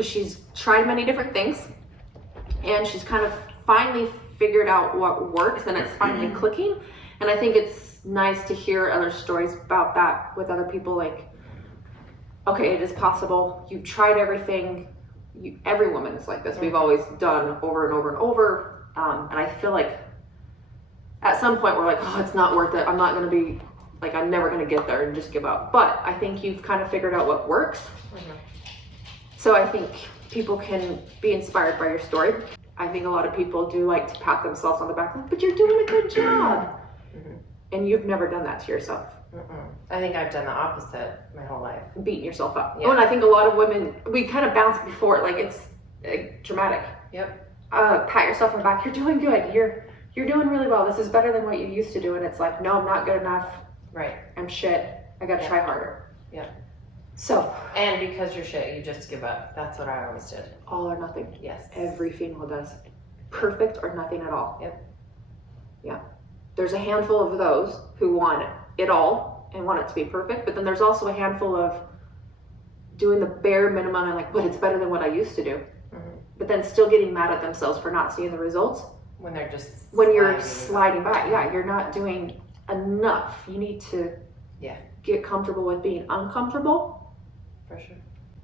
because she's tried many different things and she's kind of finally figured out what works and it's finally clicking. And I think it's nice to hear other stories about that with other people, like, okay, it is possible. You've tried everything. Every woman is like this. We've always done over and over and over. And I feel like at some point we're like, oh, it's not worth it. I'm not going to be like, I'm never going to get there and just give up. But I think you've kind of figured out what works. So I think people can be inspired by your story. I think a lot of people do like to pat themselves on the back, like, but you're doing a good job. And you've never done that to yourself. I think I've done the opposite my whole life. Beating yourself up. Yeah. Oh, and I think a lot of women, we kind of bounce before, like it's dramatic. Yep. Pat yourself on the back. You're doing good. You're doing really well. This is better than what you used to do. And it's like, no, I'm not good enough. Right. I'm shit. I got to try harder. Yeah. So. And because you're shit, you just give up. That's what I always did. All or nothing. Yes. Every female does. Perfect or nothing at all. Yep. Yeah. There's a handful of those who want it all and want it to be perfect, but then there's also a handful of doing the bare minimum and like, but it's better than what I used to do. But then still getting mad at themselves for not seeing the results. When they're just you're sliding by. Yeah, you're not doing enough. You need to get comfortable with being uncomfortable. For sure.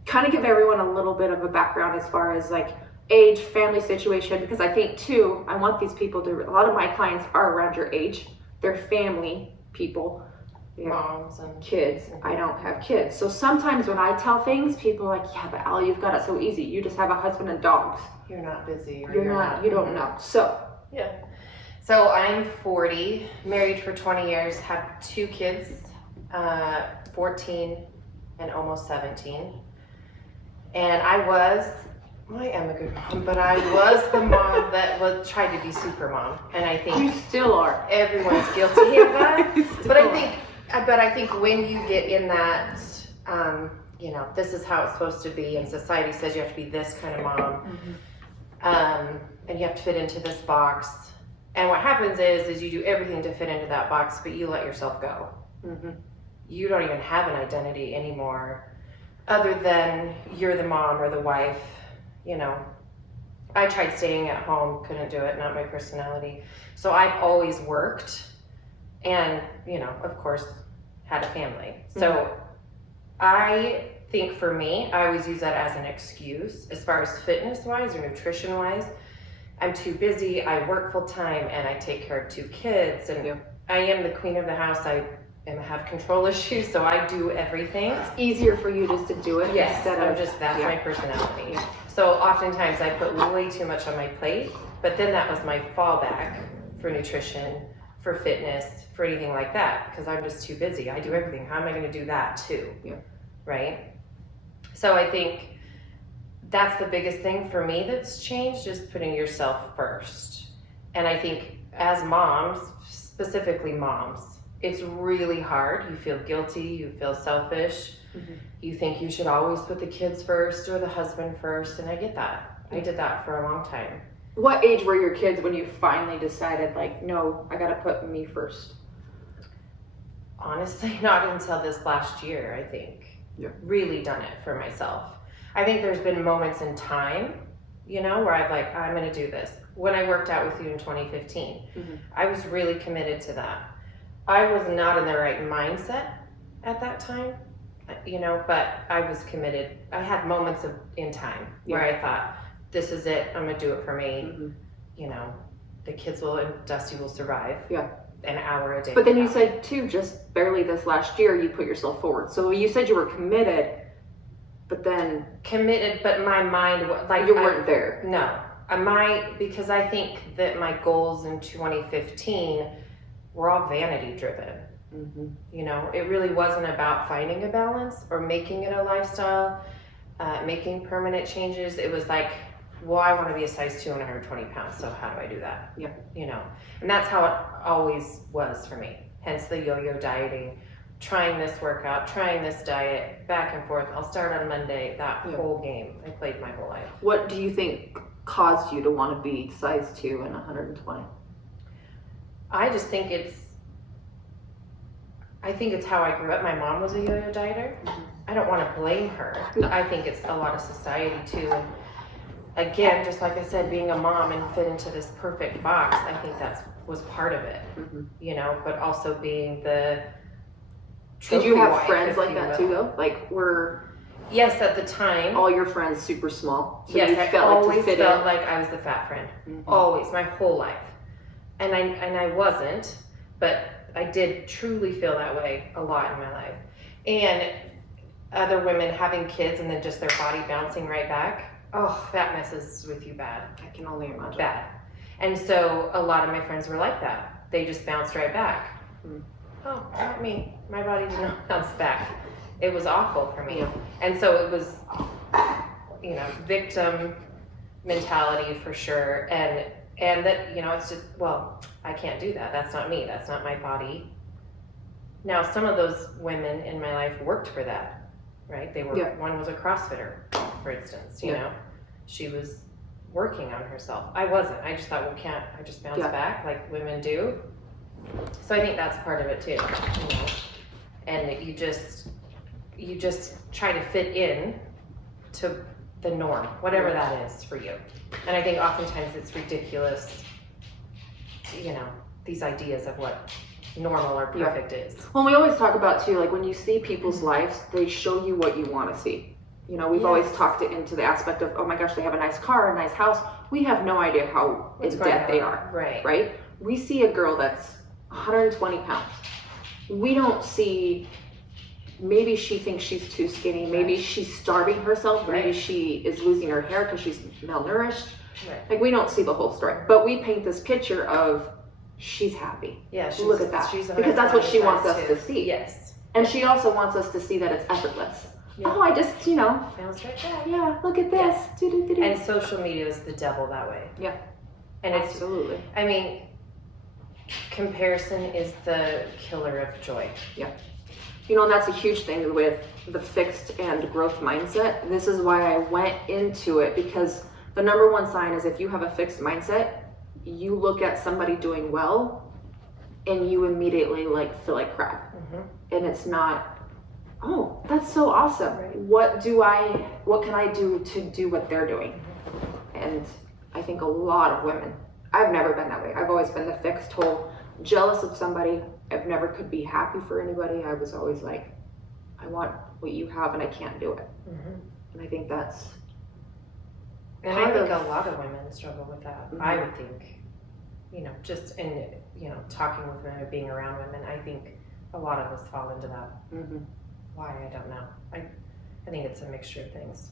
Kind of give everyone a little bit of a background as far as like age, family situation, because I think too, I want these people to, a lot of my clients are around your age. They're family people. Moms and kids. I don't have kids. So sometimes when I tell things, people are like, yeah, but Allie, you've got it so easy. You just have a husband and dogs. You're not busy. Or You're not, you don't know. So. Yeah. So I'm 40, married for 20 years, have 2 kids, 14 and almost 17. And I am a good mom, but I was the mom that tried to be super mom. And I think you still are. Everyone's guilty of that. But I think when you get in that, this is how it's supposed to be, and society says you have to be this kind of mom, and you have to fit into this box. And what happens is you do everything to fit into that box, but you let yourself go. You don't even have an identity anymore, other than you're the mom or the wife. I tried staying at home, couldn't do it, not my personality. So I've always worked and, of course, had a family. So I think for me, I always use that as an excuse as far as fitness-wise or nutrition-wise. I'm too busy, I work full-time, and I take care of 2 kids, and I am the queen of the house. I have control issues, so I do everything. It's easier for you just to do it instead of that's my personality. So oftentimes I put way too much on my plate, but then that was my fallback for nutrition, for fitness, for anything like that, because I'm just too busy. I do everything. How am I going to do that too? Right? So I think that's the biggest thing for me that's changed, is putting yourself first. And I think as moms, specifically moms, it's really hard. You feel guilty, you feel selfish. You think you should always put the kids first or the husband first, and I get that. I did that for a long time. What age were your kids when you finally decided, like, no, I gotta put me first? Honestly, not until this last year, I think. Really done it for myself. I think there's been moments in time, where I've like, I'm gonna do this. When I worked out with you in 2015, I was really committed to that. I was not in the right mindset at that time, but I was committed. I had moments in time where I thought, this is it, I'm gonna do it for me. The kids and Dusty will survive. An hour a day. But then you said too, just barely this last year, you put yourself forward. So you said you were committed, but then committed, but my mind you weren't there. No, because I think that my goals in 2015 were all vanity driven. It really wasn't about finding a balance or making it a lifestyle, making permanent changes. It was like, well, I want to be a size 2 and 120 pounds, so how do I do that? And that's how it always was for me. Hence the yo-yo dieting, trying this workout, trying this diet, back and forth. I'll start on Monday, that whole game. I played my whole life. What do you think caused you to want to be size 2 and 120? I just think it's how I grew up. My mom was a yo-yo dieter. I don't want to blame her. No. I think it's a lot of society too. And again, just like I said, being a mom and fit into this perfect box, I think was part of it, you know, but also being the Did you trophy have wife, friends if like you that will. too, though? Like, were Yes, at the time. all your friends super small? So Yes, you I felt like to always fit felt in? like I was the fat friend. Mhm. Always, my whole life. And I wasn't, but I did truly feel that way a lot in my life. And other women having kids and then just their body bouncing right back, oh, that messes with you bad. I can only imagine. Bad. And so a lot of my friends were like that. They just bounced right back. Mm. Oh, not me. My body did not bounce back. It was awful for me. Yeah. And so it was, you know, victim mentality for sure. And that, you know, it's just, well, I can't do that. That's not me. That's not my body. Now, some of those women in my life worked for that, right? They were, one was a CrossFitter, for instance, you know, she was working on herself. I wasn't. I just thought, well, can't I just bounce back like women do? So I think that's part of it too, you know, and you just try to fit in to the norm, whatever that is for you. And I think oftentimes it's ridiculous, you know, these ideas of what normal or perfect is. Well, we always talk about too, like when you see people's lives, they show you what you want to see. You know, we've always talked it into the aspect of, oh my gosh, they have a nice car, a nice house. We have no idea how in debt they are, right? We see a girl that's 120 pounds. We don't see, maybe she thinks she's too skinny. Maybe she's starving herself. Maybe she is losing her hair because she's malnourished. Like we don't see the whole story, but we paint this picture of she's happy. Yeah, look at that. Because that's what she wants us to see. Yes. And she also wants us to see that it's effortless. Yeah. Oh, I just, you know. Bounce right back. Yeah, look at this. Yeah. And social media is the devil that way. Yeah. And it's, absolutely. I mean, comparison is the killer of joy. Yeah. You know, and that's a huge thing with the fixed and growth mindset. This is why I went into it, because the number one sign is if you have a fixed mindset, you look at somebody doing well and you immediately like feel like crap. And it's not, oh, that's so awesome. What can I do to do what they're doing? And I think a lot of women, I've never been that way. I've always been the fixed whole, jealous of somebody. I've never could be happy for anybody. I was always like, I want what you have and I can't do it. And I think that's, and I think a lot of women struggle with that. I would think, you know, just in, you know, talking with women or being around women, I think a lot of us fall into that. Why, I don't know. I think it's a mixture of things.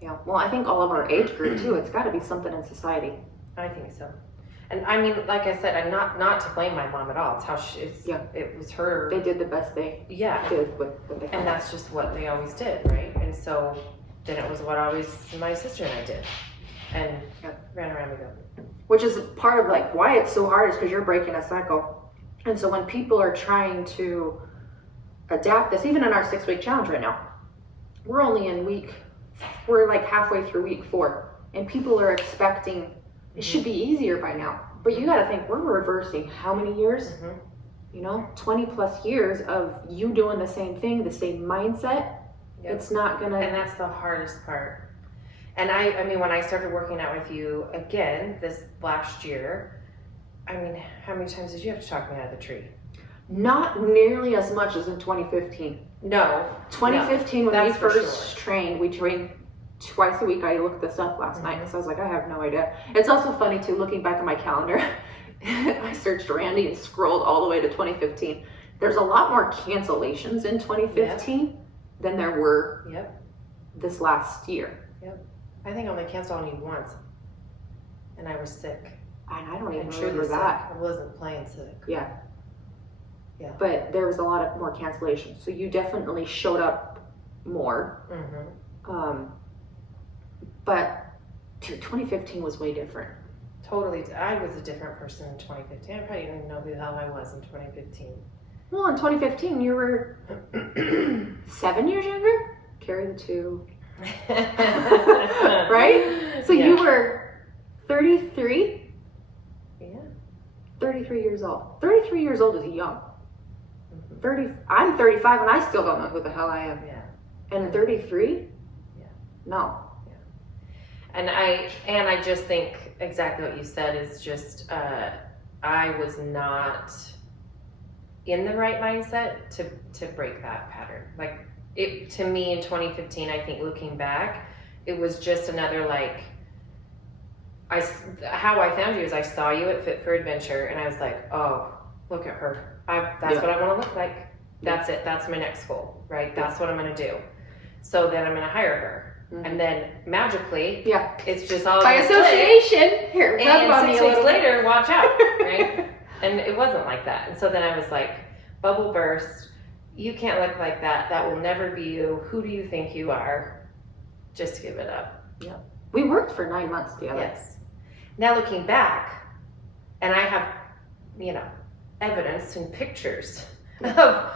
Yeah, well, I think all of our age group too, it's got to be something in society. I think so. And I mean, like I said, I'm not to blame my mom at all. It's how it was her. They did the best they did with what they had. And that's just what they always did, right? And so then it was what always my sister and I did. And ran around with them. Which is part of like why it's so hard is because you're breaking a cycle. And so when people are trying to adapt this, even in our 6-week challenge right now, we're only we're like halfway through week 4. And people are expecting it should be easier by now. But you got to think, we're reversing how many years? You know, 20 plus years of you doing the same thing, the same mindset. It's not going to... And that's the hardest part. And I mean, when I started working out with you again this last year, I mean, how many times did you have to talk me out of the tree? Not nearly as much as in 2015. No. 2015, when we first trained, we trained twice a week. I looked this up last night because I was like, I have no idea. It's also funny too, looking back at my calendar, I searched Randi and scrolled all the way to 2015. There's a lot more cancellations in 2015 than there were this last year. I think I only canceled on you once, and I was sick. And I don't even remember that. I wasn't playing sick. Yeah. But there was a lot of more cancellations. So you definitely showed up more. But 2015 was way different. Totally. I was a different person in 2015. I probably didn't even know who the hell I was in 2015. Well, in 2015, you were 7 years younger? Carry the 2. Right? So you were 33? Yeah. 33 years old. 33 years old is young. I'm 35 and I still don't know who the hell I am. Yeah. And 33? Yeah. No. And I just think exactly what you said is just I was not in the right mindset to break that pattern. Like it to me in 2015, I think looking back, it was just another like how I found you is I saw you at Fit for Adventure and I was like, oh, look at her. That's what I want to look like. That's it. That's my next goal, right? That's what I'm going to do. So then I'm going to hire her. And then magically, it's just all by association. Here, and 6 weeks later, watch out, right? And it wasn't like that. And so then I was like, bubble burst. You can't look like that. That will never be you. Who do you think you are? Just give it up. Yeah. We worked for 9 months together. Yes. Now looking back, and I have, evidence and pictures of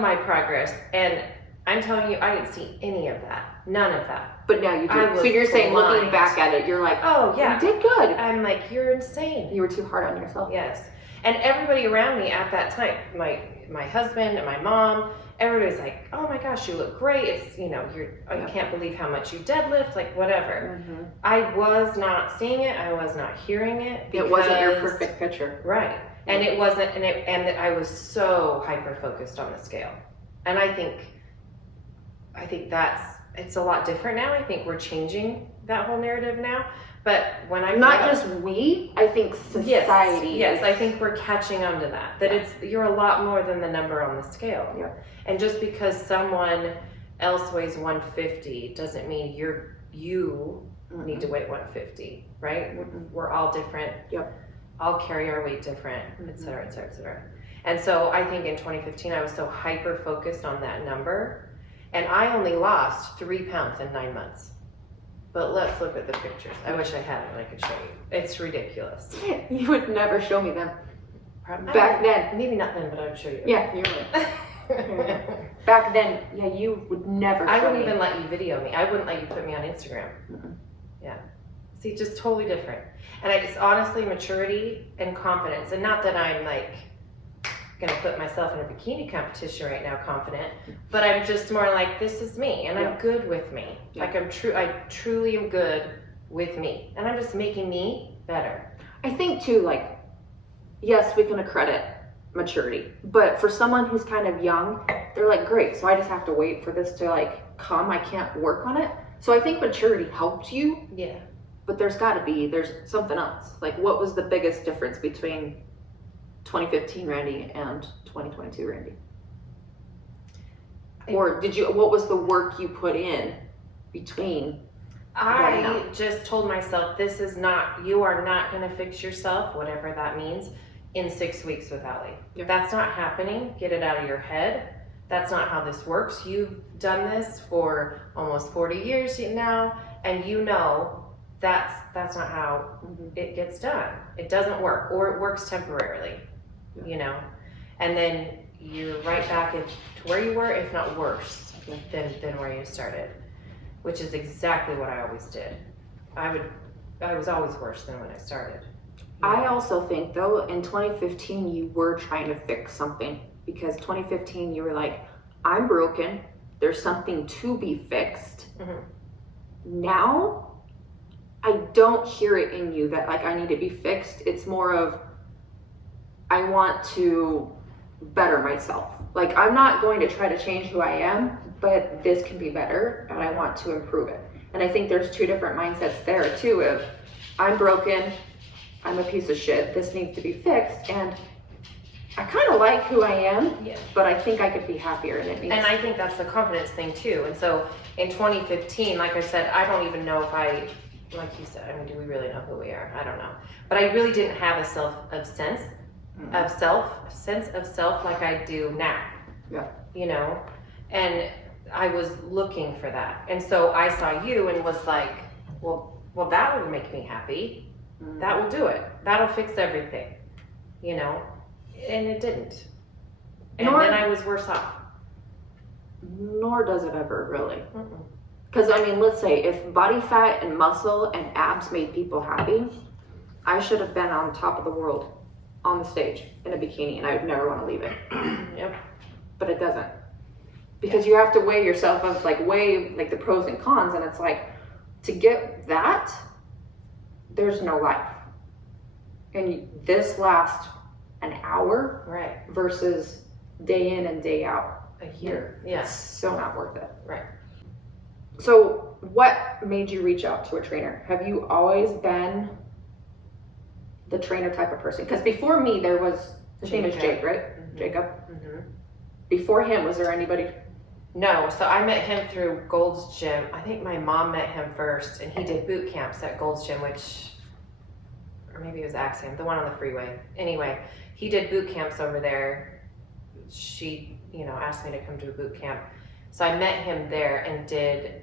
my progress, and I'm telling you, I didn't see any of that. None of that. But now you do. So you're saying, looking back at it, you're like, oh yeah, you did good. I'm like, you're insane. You were too hard on yourself. Yes. And everybody around me at that time, my husband and my mom, everybody's like, oh my gosh, you look great. It's, I can't believe how much you deadlift, like whatever. Mm-hmm. I was not seeing it. I was not hearing it. It wasn't your perfect picture. Right. And it wasn't, and I was so hyper-focused on the scale. And I think it's a lot different now. I think we're changing that whole narrative now. But when I I think society. Yes, I think we're catching on to that. That you're a lot more than the number on the scale. Yeah. And just because someone else weighs 150 doesn't mean you need to weigh 150, right? We're all different. Yep. All carry our weight different, et cetera, et cetera, et cetera. And so I think in 2015 I was so hyper focused on that number, and I only lost 3 pounds in 9 months. But let's look at the pictures. I wish I had it and I could show you. It's ridiculous. You would never show me them. Back then. Maybe not then, but I would show you. Yeah, you're right. Back then, you would never show me. I wouldn't even let you video me. I wouldn't let you put me on Instagram. Mm-mm. Yeah. See, just totally different. And it's honestly maturity and confidence. And not that I'm like going to put myself in a bikini competition right now confident, but I'm just more like, this is me and I'm good with me. Like I truly am good with me, and I'm just making me better. I think too, like, yes, we can accredit maturity, but for someone who's kind of young, they're like, great, so I just have to wait for this to like come. I can't work on it. So I think maturity helped you. Yeah. But there's something else. Like, what was the biggest difference between 2015 Randi and 2022 Randi? Or what was the work you put in between? I just told myself, you are not going to fix yourself, whatever that means, in 6 weeks with Ali. Yeah. That's not happening. Get it out of your head. That's not how this works. You've done this for almost 40 years now, and that's not how it gets done. It doesn't work, or it works temporarily, and then you're right back to where you were, if not worse than where you started, which is exactly what I always did. I was always worse than when I started. I also think though, in 2015, you were trying to fix something, because 2015 you were like, I'm broken. There's something to be fixed. Mm-hmm. Now, I don't hear it in you that like I need to be fixed. It's more of, I want to better myself. Like, I'm not going to try to change who I am, but this can be better and I want to improve it. And I think there's two different mindsets there too, of I'm broken, I'm a piece of shit, this needs to be fixed, and I kind of like who I am, but I think I could be happier. And I think that's the confidence thing too. And so in 2015, like I said, I don't even know if like you said, do we really know who we are? I don't know. But I really didn't have a sense of self like I do now. Yeah. And I was looking for that. And so I saw you and was like, well, that would make me happy. Mm-hmm. That will do it. That'll fix everything. And it didn't. And then I was worse off. Nor does it ever, really. Because, let's say if body fat and muscle and abs made people happy, I should have been on top of the world on the stage in a bikini, and I would never want to leave it. Yep. But it doesn't. because you have to weigh yourself of like weigh like the pros and cons, and it's like to get that, there's no life, and this lasts an hour, right, versus day in and day out a year. Yeah, it's so not worth it. right. So what made you reach out to a trainer? Have you always been the trainer type of person? Because before me there was, his name is Jake, right? Mm-hmm. Jacob. Mm-hmm. Before him, was there anybody? No, so I met him through Gold's Gym. I think my mom met him first, and he did boot camps at Gold's Gym, which, or maybe it was Axiom, the one on the freeway. Anyway, he did boot camps over there. She, asked me to come to a boot camp. So I met him there and did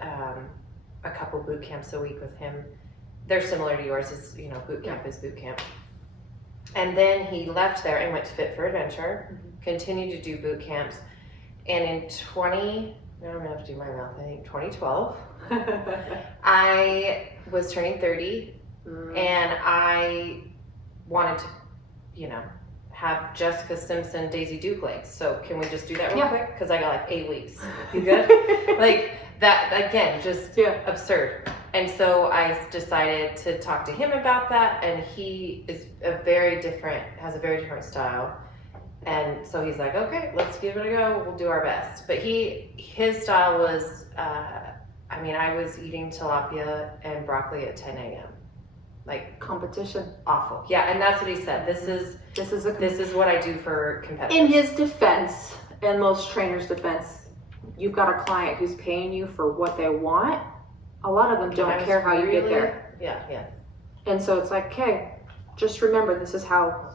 a couple boot camps a week with him. They're similar to yours. It's, boot camp is boot camp. And then he left there and went to Fit for Adventure, continued to do boot camps. And in now I'm gonna have to do my math, I think 2012, I was turning 30 and I wanted to, have Jessica Simpson, Daisy Duke legs. So can we just do that real quick? Because I got like 8 weeks. You good? Like that, again, just absurd. And so I decided to talk to him about that, and he is has a very different style. And so he's like, okay, let's give it a go. We'll do our best. But his style was, I was eating tilapia and broccoli at 10 a.m. Like Competition. awful. Yeah, and that's what he said. This is what I do for competitors. In his defense, and most trainers' defense, you've got a client who's paying you for what they want. A lot of them don't care how you get there. Yeah. And so it's like, okay, just remember this is how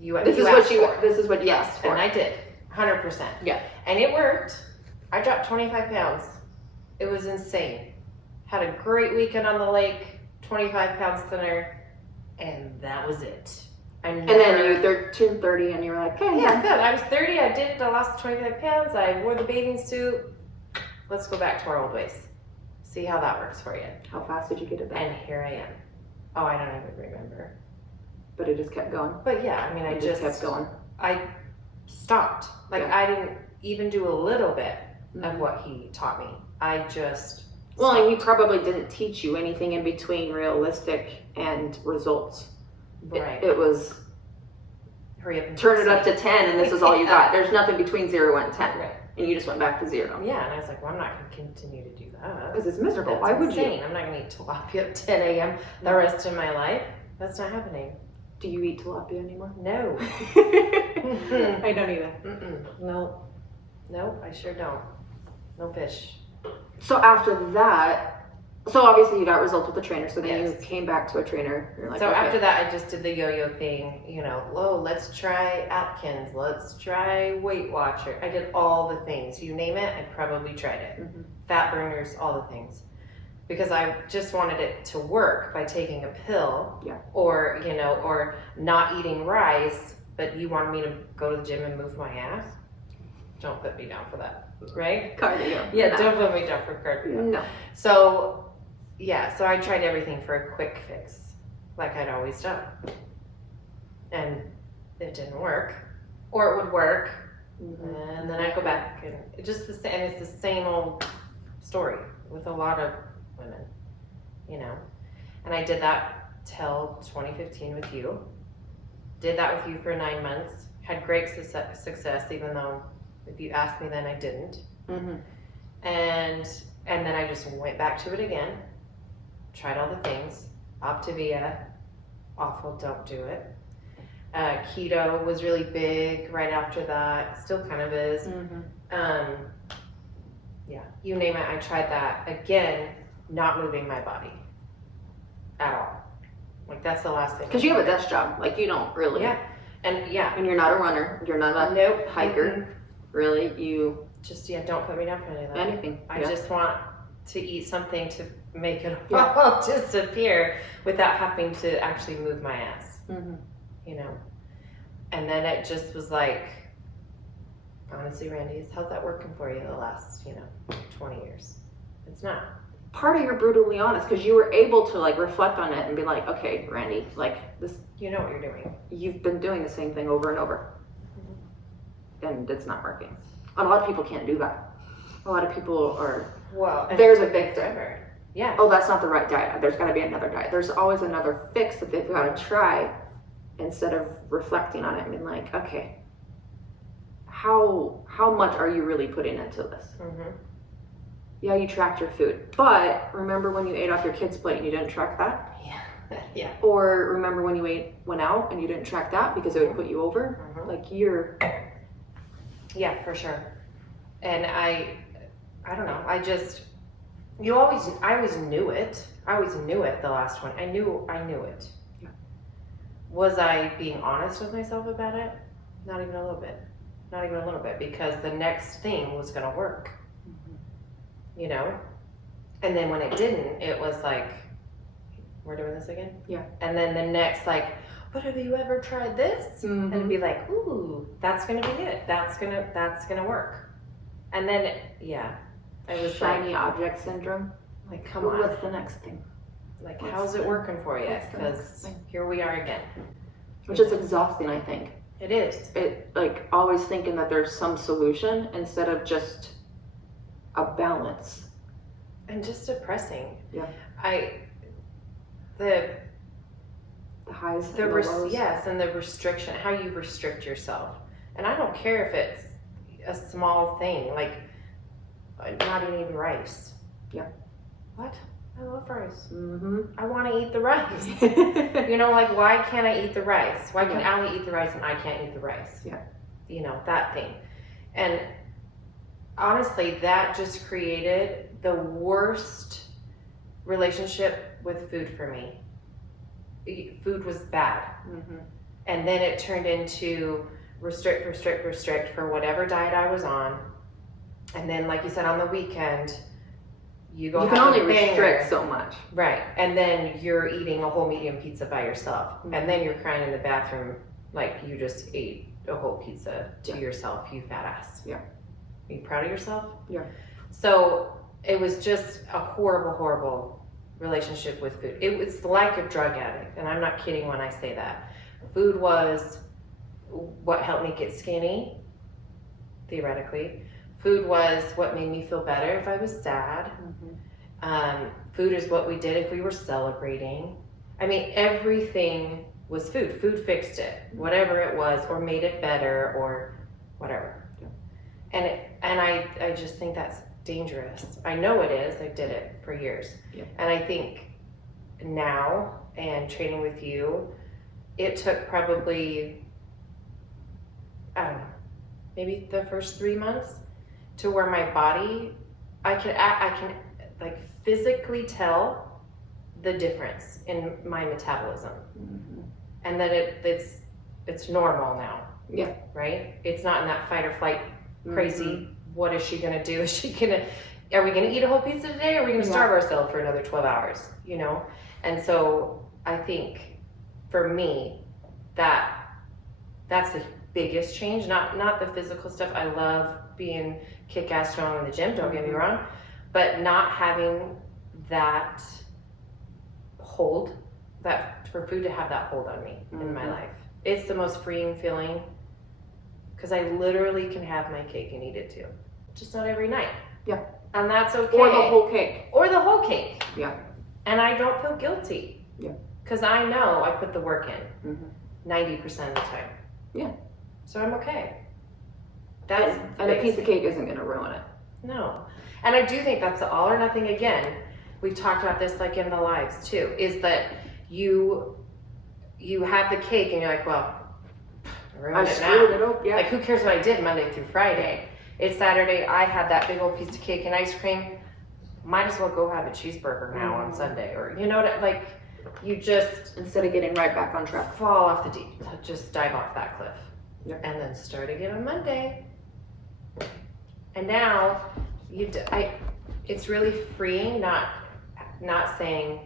This is what you asked for. And I did, 100%. Yeah. And it worked. I dropped 25 pounds. It was insane. Had a great weekend on the lake, 25 pounds thinner, and that was it. And then you turned 30 and you were like, okay, yeah, good. I was 30, I lost 25 pounds, I wore the bathing suit. Let's go back to our old ways. See how that works for you. How fast did you get it back? And here I am. Oh, I don't even remember. But it just kept going. But yeah, I just kept going. I stopped. I didn't even do a little bit of what he taught me. I just Well, and he probably didn't teach you anything in between realistic and results. Right. It was hurry up and turn it up to 10 and this is all you got. There's nothing between 0 and 10. Right. And you just went back to 0. Yeah, and I was like, well, I'm not going to continue to do that. Because it's miserable. That's Why would insane. you? I'm not going to eat tilapia at 10 a.m. the rest of my life. That's not happening. Do you eat tilapia anymore? No. I don't either. No. No, I sure don't. No fish. So after that, so obviously you got results with the trainer, so then Yes. you came back to a trainer. You're like, So okay. after that, I just did the yo-yo thing, let's try Atkins, let's try Weight Watcher. I did all the things. You name it, I probably tried it. Fat burners, all the things. Because I just wanted it to work by taking a pill or not eating rice, but you wanted me to go to the gym and move my ass. Don't put me down for that, right? Cardio. Yeah, No. don't put me down for cardio. No. So I tried everything for a quick fix, like I'd always done. And it didn't work. Or it would work, and then I'd go back, and it's the same old story with a lot of women, And I did that till 2015 with you. Did that with you for 9 months. Had great success, even though if you asked me then I didn't. And then I just went back to it again. Tried all the things. Optavia, awful, don't do it. Keto was really big right after that. Still kind of is. You name it, I tried that. Again, not moving my body at all. That's the last thing. Because you have a desk job. You don't really. Yeah. And you're not a runner. You're not a hiker. Really, you. Just, don't put me down for any of that. Anything. I just want to eat something to make it all disappear without having to actually move my ass. And then it just was like, honestly, Randy, how's that working for you the last, 20 years? It's not. Part of you're brutally honest because you were able to reflect on it and be like, okay, Randy, this. You know what you're doing. You've been doing the same thing over and over, and it's not working. A lot of people can't do that. A lot of people are, Well, and there's it a took me victim. forever. Yeah. Oh, that's not the right diet. There's got to be another diet. There's always another fix that they've got to try, instead of reflecting on it and being like, okay, how much are you really putting into this? Mm-hmm. Yeah, you tracked your food, but remember when you ate off your kid's plate and you didn't track that? Yeah. Yeah. Or remember when you went out and you didn't track that because it would put you over? Mhm. Like you're... Yeah, for sure. And I don't know. I always knew it. I always knew it the last one. I knew it. Yeah. Was I being honest with myself about it? Not even a little bit. Not even a little bit, because the next thing was going to work. You know? And then when it didn't, it was like, we're doing this again? Yeah. And then the next, like, but have you ever tried this? Mhm. And it'd be like, ooh, that's gonna be it. That's gonna work. And then, yeah, I was Shiny object syndrome. like, come on, What's the next thing? like, what's how's it working for you? what's the next Because thing? here we are again. Which is exhausting, I think. It is. It, like, always thinking that there's some solution instead of just a balance. And just depressing. Yeah. The highs and the lows. yes, and the restriction, how you restrict yourself. And I don't care if it's a small thing, like not eating rice. Yeah. What? I love rice. Mm-hmm. I want to eat the rice. You know, like, why can't I eat the rice? Why can Allie eat the rice and I can't eat the rice? Yeah. You know, that thing. And honestly, that just created the worst relationship with food for me. Food was bad. Mm-hmm. And then it turned into restrict for whatever diet I was on. And then, like you said, on the weekend, you go. You can have only a banger. restrict so much. Right. And then you're eating a whole medium pizza by yourself. Mm-hmm. And then you're crying in the bathroom like you just ate a whole pizza to Yeah. yourself, you fat ass. Yeah. Are you proud of yourself? Yeah. So it was just a horrible, horrible relationship with food. It was like a drug addict. And I'm not kidding when I say that. Food was what helped me get skinny, theoretically. Food was what made me feel better if I was sad. Mm-hmm. Food is what we did if we were celebrating. I mean, everything was food. Food fixed it, whatever it was, or made it better, or whatever. Yeah. And I just think that's dangerous. I know it is. I did it for years. Yeah. And I think now, and training with you, it took probably, I don't know, maybe the first 3 months to where my body, I can like physically tell the difference in my metabolism. Mm-hmm. And that it's normal now. Yeah. Right? It's not in that fight or flight crazy, Mm-hmm. what is she gonna do? Are we gonna eat a whole pizza today, or are we gonna starve ourselves for another 12 hours? You know? And so I think for me, that's the biggest change, not the physical stuff. I love being kick-ass strong in the gym, don't get me wrong, but not having that hold, that for food to have that hold on me in my life. It's the most freeing feeling, because I literally can have my cake and eat it too. Just not every night. Yeah. And that's okay. Or the whole cake. Or the whole cake. Yeah. And I don't feel guilty. Yeah. Because I know I put the work in Mm-hmm. 90% of the time. Yeah. So I'm okay. That's And a piece of cake isn't going to ruin it. No. And I do think that's the all or nothing again. We've talked about this like in the lives too, is that you have the cake and you're like, well, I ruined it now. It up. Yeah. Like, who cares what I did Monday through Friday? It's Saturday, I had that big old piece of cake and ice cream. Might as well go have a cheeseburger now on Sunday. Or, you know what, like, you just Instead of getting right back on track. fall off the deep, just dive off that cliff. Yeah. And then start again on Monday. And now, it's really freeing, not saying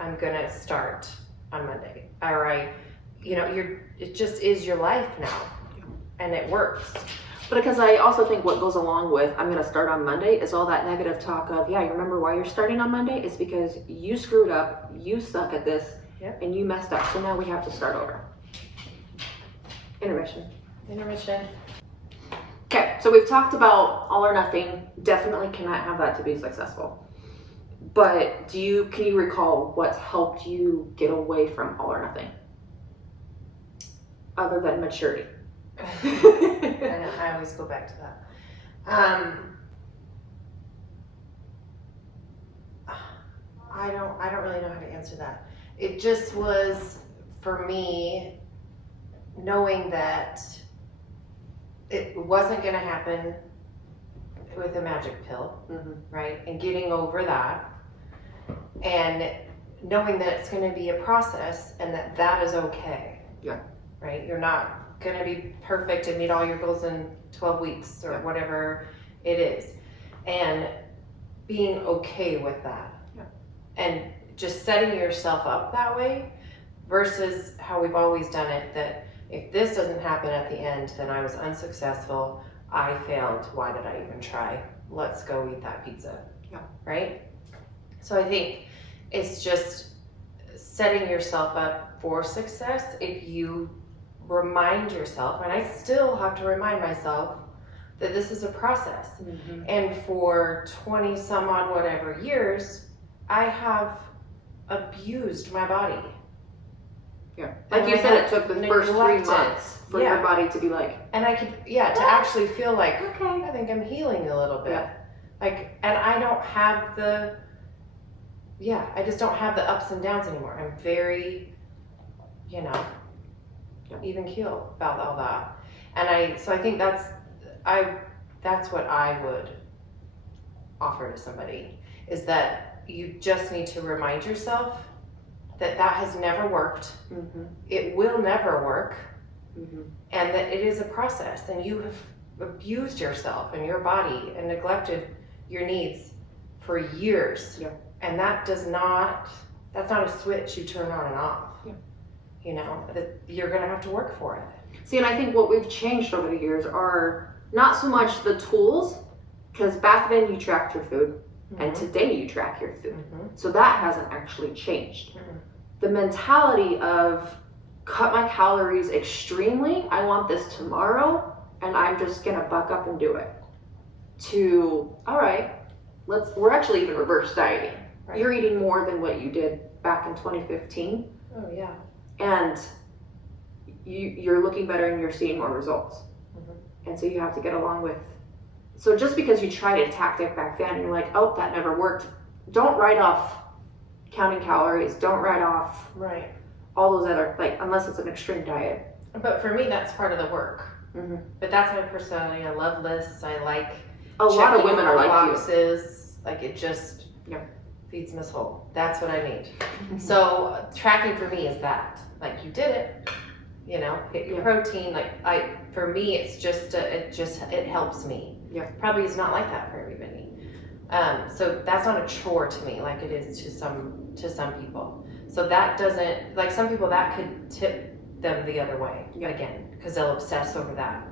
I'm gonna start on Monday, or it just is your life now, and it works. But because I also think what goes along with I'm going to start on Monday is all that negative talk of, yeah, you remember why you're starting on Monday? It's because you screwed up, you suck at this, and you messed up. So now we have to start over. Intermission. Intermission. Okay. Okay, so we've talked about all or nothing. Definitely cannot have that to be successful. But can you recall what's helped you get away from all or nothing? Other than maturity. I always go back to that. I don't really know how to answer that. It just was, for me, knowing that it wasn't going to happen with a magic pill, right? And getting over that, and knowing that it's going to be a process, and that is okay. Yeah. Right? You're not going to be perfect and meet all your goals in 12 weeks or whatever it is. And being okay with that. Yeah. And just setting yourself up that way versus how we've always done it, that if this doesn't happen at the end, then I was unsuccessful, I failed, why did I even try? Let's go eat that pizza. Yeah. Right? So I think it's just setting yourself up for success if you remind yourself, and I still have to remind myself that this is a process. And for 20 some odd whatever years, I have abused my body. Yeah. Like you said, it took the first 3 months for your body to be like. And I could, to actually feel like, okay, I think I'm healing a little bit. Yeah. Like, and I don't have I just don't have the ups and downs anymore. I'm very, even keel about all that. And so I think that's what I would offer to somebody, is that you just need to remind yourself that has never worked. It will never work. And that it is a process, and you have abused yourself and your body and neglected your needs for years. Yeah. And that's not a switch you turn on and off. That you're going to have to work for it. See, and I think what we've changed over the years are not so much the tools, because back then you tracked your food, and today you track your food. So that hasn't actually changed. The mentality of cut my calories extremely, I want this tomorrow, and I'm just going to buck up and do it. To, all right, we're actually even reverse dieting. Right. You're eating more than what you did back in 2015. Oh, yeah. And you're looking better and you're seeing more results. And so you have to get along with. So just because you tried a tactic back then, you're like, oh, that never worked. Don't write off counting calories. Don't write off all those other, unless it's an extreme diet. But for me, that's part of the work. But that's my personality. I love lists. I like a lot of women are like boxes. Like, it just feeds my soul. That's what I need. So tracking for me is that. Like, you did it. Hit your protein. For me, it's just it helps me. Yeah. Probably is not like that for everybody. So that's not a chore to me like it is to some people. So that doesn't, some people that could tip them the other way again, because they'll obsess over that.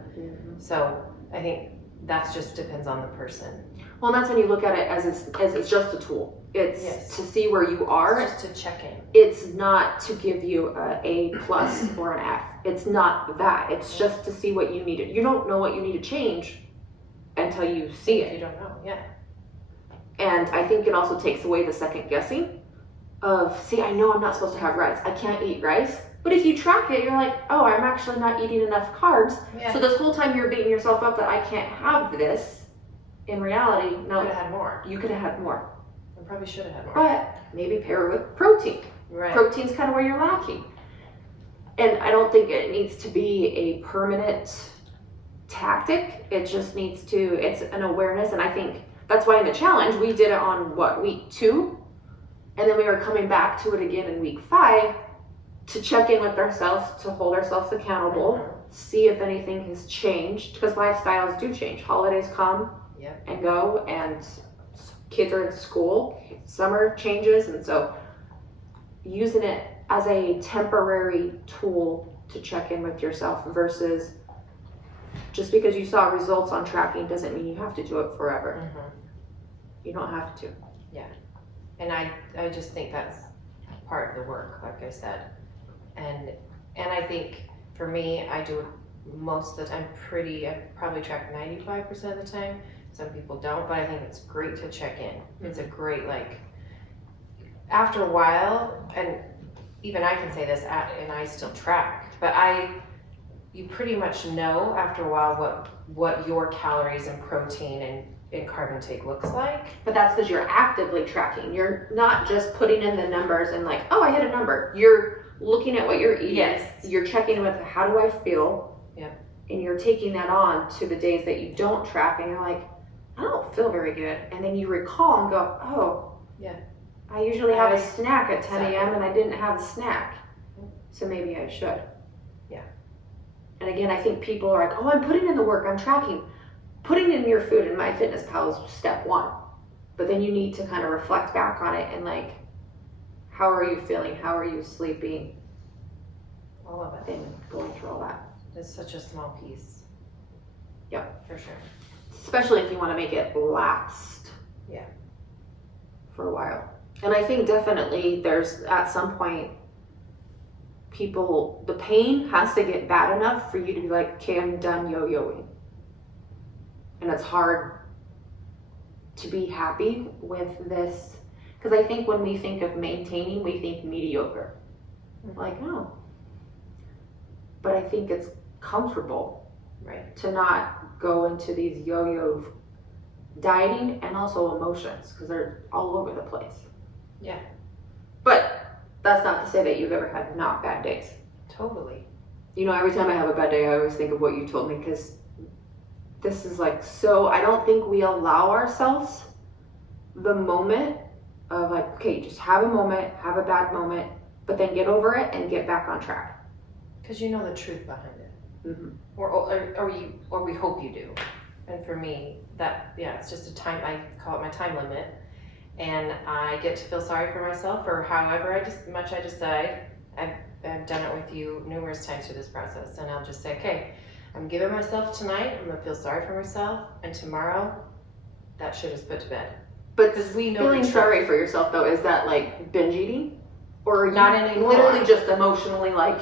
So I think that just depends on the person. Well, and that's when you look at it as it's just a tool. It's to see where you are. It's just to check in. It's not to give you A+ or an F. It's not that. It's just to see what you need. You don't know what you need to change until you see it. You don't know, And I think it also takes away the second guessing of, see, I know I'm not supposed to have rice. I can't eat rice. But if you track it, you're like, oh, I'm actually not eating enough carbs. Yeah. So this whole time you're beating yourself up that I can't have this. In reality, no. You could have had more. You could have had more. I probably should have had more. But maybe pair it with protein. Right. Protein's kind of where you're lacking. And I don't think it needs to be a permanent tactic. It just needs to, it's an awareness. And I think that's why in the challenge, we did it on week 2? And then we were coming back to it again in week 5 to check in with ourselves, to hold ourselves accountable, see if anything has changed, because lifestyles do change. Holidays come and go, and kids are in school, summer changes, and so using it as a temporary tool to check in with yourself versus just because you saw results on tracking doesn't mean you have to do it forever. You don't have to. Yeah. And I just think that's part of the work, like I said. And I think for me, I do most of the time I probably track 95% of the time. Some people don't, but I think it's great to check in. It's a great, like, after a while, and even I can say this, and I still track, but you pretty much know after a while what your calories and protein and carb intake looks like. But that's because you're actively tracking. You're not just putting in the numbers and like, oh, I hit a number. You're looking at what you're eating. Yes. You're checking with how do I feel? Yeah. And you're taking that on to the days that you don't track and you're like, I don't feel very good. And then you recall and go, oh, yeah, I usually have a snack at 10 Exactly. a.m. and I didn't have a snack. So maybe I should. Yeah. And again, I think people are like, oh, I'm putting in the work, I'm tracking. Putting in your food in MyFitnessPal is step one. But then you need to kind of reflect back on it and like, how are you feeling? How are you sleeping? all of it. And going through all that. It's such a small piece. Yep. For sure. Especially if you want to make it last. Yeah. For a while. And I think definitely there's at some point the pain has to get bad enough for you to be like, okay, I'm done yo-yoing. And it's hard to be happy with this. Because I think when we think of maintaining, we think mediocre. Like, oh. But I think it's comfortable, right, to not go into these yo-yo dieting and also emotions, because they're all over the place. Yeah. But that's not to say that you've ever had not bad days. Totally. You know, every time I have a bad day, I always think of what you told me, because this is like, so I don't think we allow ourselves the moment of like, okay, just have a moment, have a bad moment, but then get over it and get back on track. Because you know the truth behind it. Mm-hmm. Or we hope you do. And for me, it's just a time, I call it my time limit. And I get to feel sorry for myself or however I decide. I've done it with you numerous times through this process. And I'll just say, okay, I'm giving myself tonight, I'm gonna feel sorry for myself. And tomorrow, that shit is put to bed. But Because we know feeling the truth. sorry for yourself though, is that like binge eating? Or are you Not anymore. literally just emotionally like,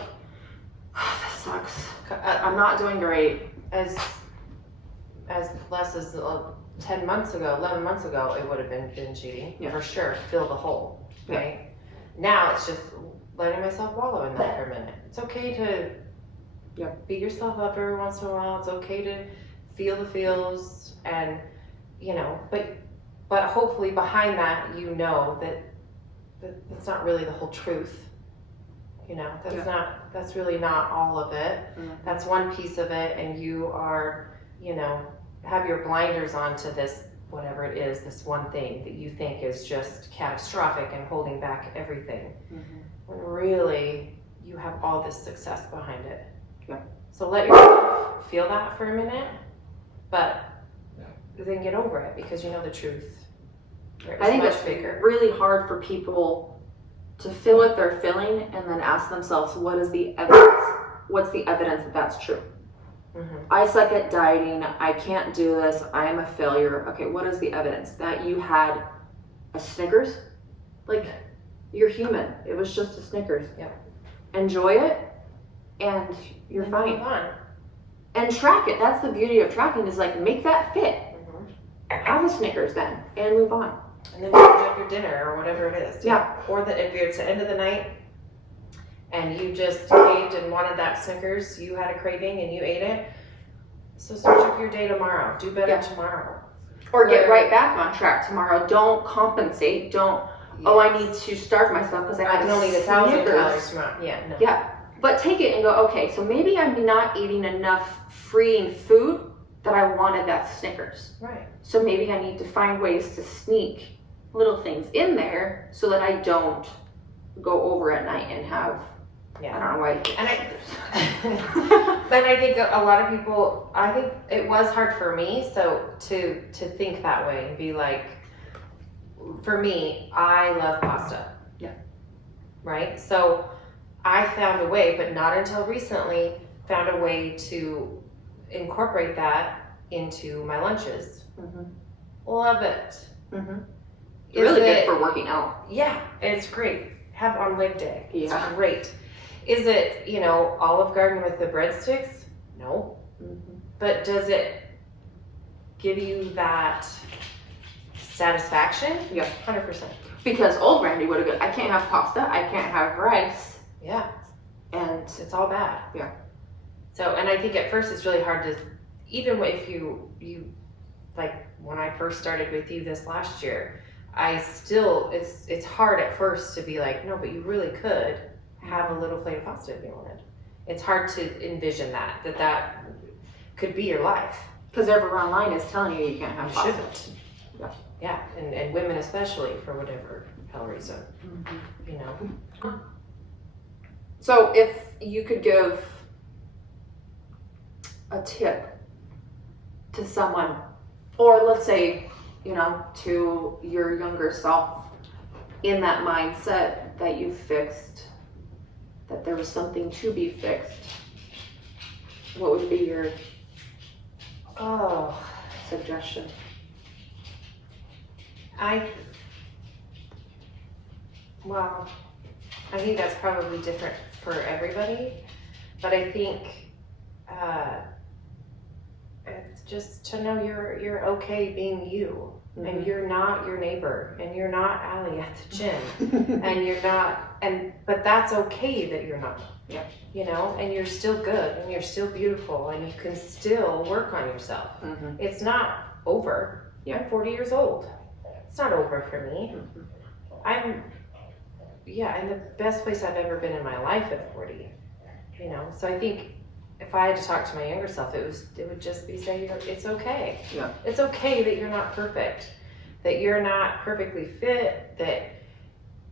oh, this sucks. I'm not doing great. As less as 10 months ago, 11 months ago, it would have been binge eating, for sure, fill the hole, right? Now it's just letting myself wallow in that for a minute. It's okay to beat yourself up every once in a while. It's okay to feel the feels, and but hopefully behind that, that it's not really the whole truth. That's really not all of it. Mm-hmm. That's one piece of it, and you are, have your blinders on to this, whatever it is, this one thing that you think is just catastrophic and holding back everything. Mm-hmm. When really, you have all this success behind it. Yeah. So let yourself feel that for a minute, but then get over it, because you know the truth. I think much it's bigger. really hard for people to feel what they're feeling and then ask themselves, what is the evidence? What's the evidence that that's true? Mm-hmm. I suck at dieting. I can't do this. I am a failure. Okay, what is the evidence? That you had a Snickers? Like, you're human. It was just a Snickers. Yeah. Enjoy it, and you're And fine. move on. And track it. That's the beauty of tracking, is like, make that fit. Mm-hmm. Have a Snickers then, and move on. And then change up your dinner or whatever it is. Yeah. Or if it's the end of the night and you just caved and wanted that Snickers, you had a craving and you ate it. So switch up your day tomorrow. Do better tomorrow. Or get right back on track tomorrow. Don't compensate. Don't, oh, I need to starve myself because I I had can only eat 1,000 calories tomorrow. Yeah, no. Yeah. But take it and go, okay, so maybe I'm not eating enough freeing food that I wanted that Snickers. Right. So maybe I need to find ways to sneak little things in there so that I don't go over at night and have, I don't know why. But I think a lot of people, I think it was hard for me, so to think that way and be like, for me, I love pasta. Yeah. Right? So I found a way, but not until recently, found a way to incorporate that into my lunches. Mm-hmm. Love it. Mm-hmm. Really good for working out. Yeah, it's great. Have on leg day. Yeah. It's great. Is it, Olive Garden with the breadsticks? No. Mm-hmm. But does it give you that satisfaction? Yeah. 100%. Because old Randy would have been, I can't have pasta, I can't have rice. Yeah. And It's all bad. Yeah. So, and I think at first it's really hard to, even if you like when I first started with you this last year, it's hard at first to be like, no, but you really could have a little plate of pasta if you wanted. It's hard to envision that could be your life. because everyone online is telling you can't have You pasta. shouldn't. Yeah. Yeah, and women especially for whatever hell reason, you know. So if you could give a tip to someone, or let's say, to your younger self in that mindset that you fixed, that there was something to be fixed, what would be your suggestion? I think that's probably different for everybody, but I think it's just to know you're okay being you, and you're not your neighbor, and you're not Allie at the gym, and you're not, but that's okay that you're not. Yeah. And you're still good, and you're still beautiful, and you can still work on yourself. It's not over. Yeah. I'm 40 years old. It's not over for me. I'm in the best place I've ever been in my life at 40. So I think if I had to talk to my younger self, it would just be saying, it's okay. Yeah. It's okay that you're not perfect, that you're not perfectly fit, that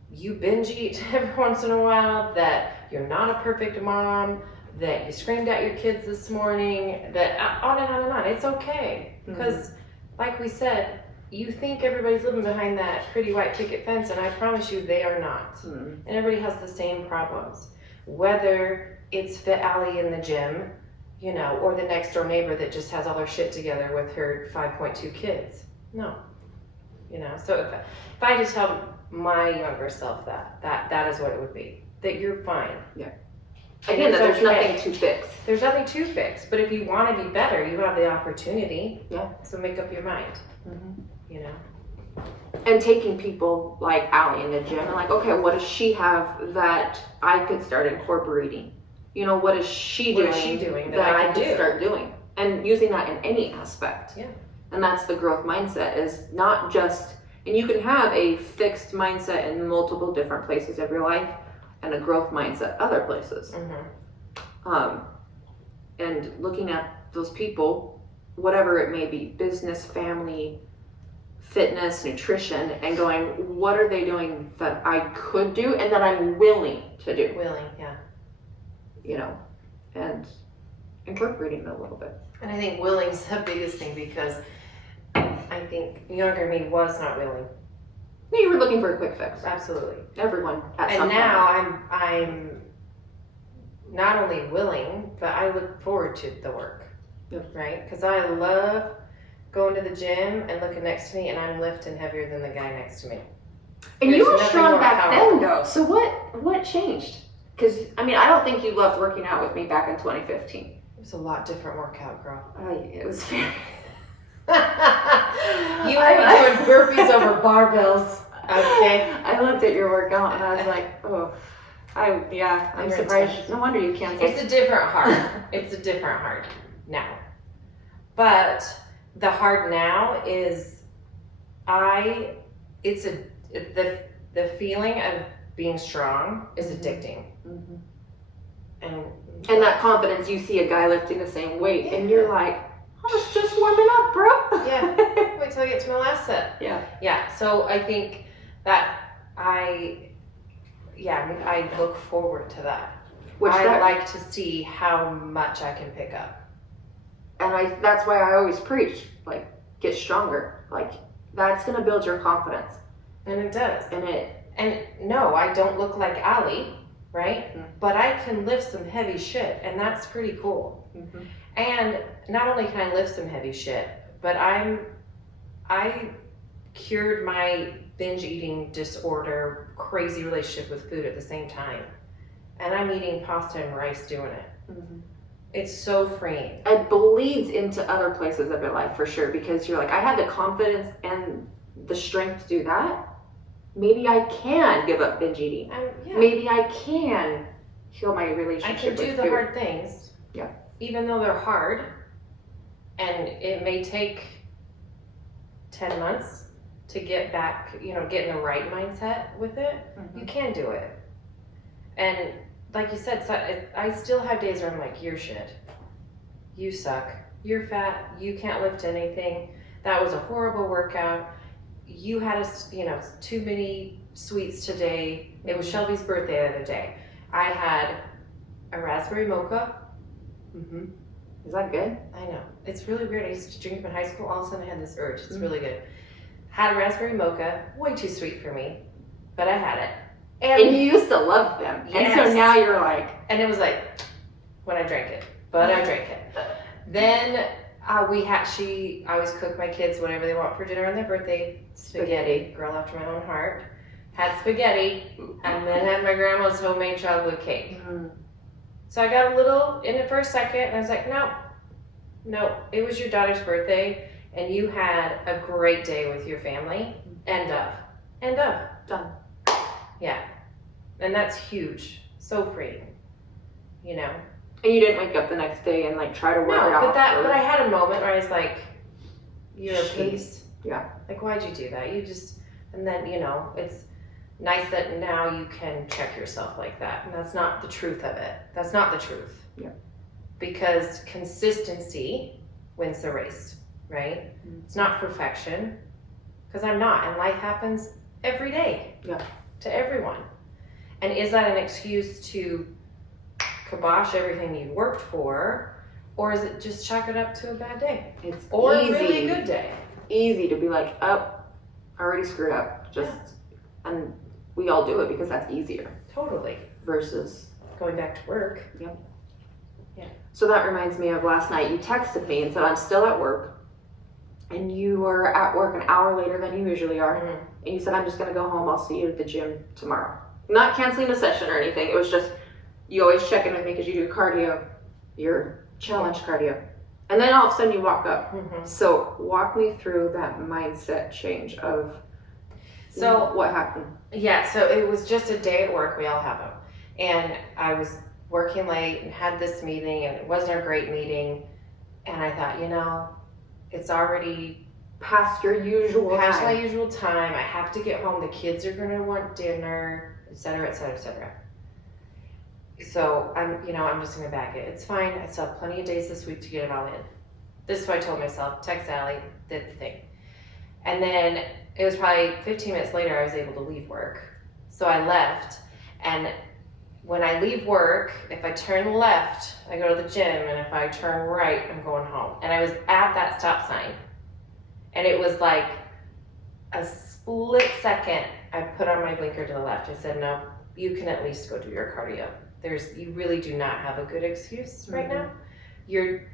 you binge eat every once in a while, that you're not a perfect mom, that you screamed at your kids this morning, that on and on and on. It's okay. Because like we said, you think everybody's living behind that pretty white picket fence, and I promise you they are not. And everybody has the same problems. Whether it's Fit Allie in the gym, or the next door neighbor that just has all her shit together with her 5.2 kids. No. So if I had to tell my younger self that is what it would be. That you're fine. Yeah. Again, that there's nothing to fix. There's nothing to fix. But if you want to be better, you have the opportunity. Yeah. So make up your mind. And taking people like Allie in the gym and like, okay, what does she have that I could start incorporating? What is she doing that I could start doing? And using that in any aspect. Yeah. And that's the growth mindset, is not just, and you can have a fixed mindset in multiple different places of your life and a growth mindset other places. And looking at those people, whatever it may be, business, family, fitness, nutrition, and going, what are they doing that I could do and that I'm willing to do? And incorporating it a little bit. And I think willing's the biggest thing, because I think younger me was not willing. No, you were looking for a quick fix. Absolutely. Everyone at some And point. now I'm not only willing, but I look forward to the work. Yep. Right? Because I love going to the gym and looking next to me, and I'm lifting heavier than the guy next to me. And you were There's strong nothing back more then, though. So what changed? Because, I don't think you loved working out with me back in 2015. It was a lot different workout, girl. It was very... You were doing burpees over barbells. Okay. I looked at your workout and I was like, I'm You're surprised. intense. No wonder you canceled. It's a different hard. It's a different hard now. But the hard now is the feeling of being strong is addicting. And that confidence, you see a guy lifting the same weight and you're like, I was just warming up, bro. Yeah. Wait till I get to my last set. Yeah. So I think that I look forward to that. I like to see how much I can pick up. And that's why I always preach, like, get stronger. Like, that's going to build your confidence. And it does. And no, I don't look like Allie, right? But I can lift some heavy shit, and that's pretty cool. And not only can I lift some heavy shit, but I cured my binge eating disorder, crazy relationship with food at the same time. And I'm eating pasta and rice doing it. It's so freeing. It bleeds into other places of your life for sure, because you're like, I had the confidence and the strength to do that. Maybe I can give up binge eating. Yeah. Maybe I can heal my relationship I can do with the food. hard things. Yeah. Even though they're hard, and it may take 10 months to get back, get in the right mindset with it, you can do it. And like you said, I still have days where I'm like, you're shit. You suck. You're fat. You can't lift anything. That was a horrible workout. You had too many sweets today. It was Shelby's birthday the other day. I had a raspberry mocha. Is that good? I know. It's really weird. I used to drink them in high school. All of a sudden I had this urge. It's really good. Had a raspberry mocha. Way too sweet for me. But I had it. And you used to love them. Yes. And so now you're like. And it was like, when I drank it. But I drank it. Then I always cook my kids whatever they want for dinner on their birthday. Spaghetti. Girl after my own heart. Had spaghetti. And then had my grandma's homemade chocolate cake. So I got a little in it for a second, and I was like, no, it was your daughter's birthday, and you had a great day with your family. End of. Done. Yeah. And that's huge. So freeing. And you didn't wake up the next day and like try to work it out. But I had a moment where I was like, you're a piece. Yeah. Like, why'd you do that? And then, it's nice that now you can check yourself like that. And that's not the truth of it. That's not the truth. Yeah. Because consistency wins the race, right? It's not perfection. Because I'm not. And life happens every day. Yeah. To everyone. And is that an excuse to kibosh everything you worked for? Or is it just chalk it up to a bad day? It's or easy. A really good day. Easy to be like, oh, I already screwed up. And we all do it because that's easier. Totally. Versus going back to work. Yep. Yeah. So that reminds me of last night. You texted me and said, I'm still at work. And you were at work an hour later than you usually are. And you said, I'm just going to go home. I'll see you at the gym tomorrow. Not canceling a session or anything. It was just, you always check in with me because you do cardio, your challenge cardio. And then all of a sudden you walk up. So walk me through that mindset change of what happened. Yeah, so it was just a day at work. We all have them. And I was working late and had this meeting, and it wasn't a great meeting. And I thought, it's already past your usual past time. my usual time. I have to get home. The kids are going to want dinner, et cetera, et cetera, et cetera. So I'm just going to back it. It's fine. I still have plenty of days this week to get it all in. This is what I told myself. Text Allie, did the thing. And then it was probably 15 minutes later I was able to leave work. So I left, and when I leave work, if I turn left, I go to the gym, and if I turn right, I'm going home. And I was at that stop sign, and it was like a split second I put on my blinker to the left. I said, no, you can at least go do your cardio. You really do not have a good excuse right now. You're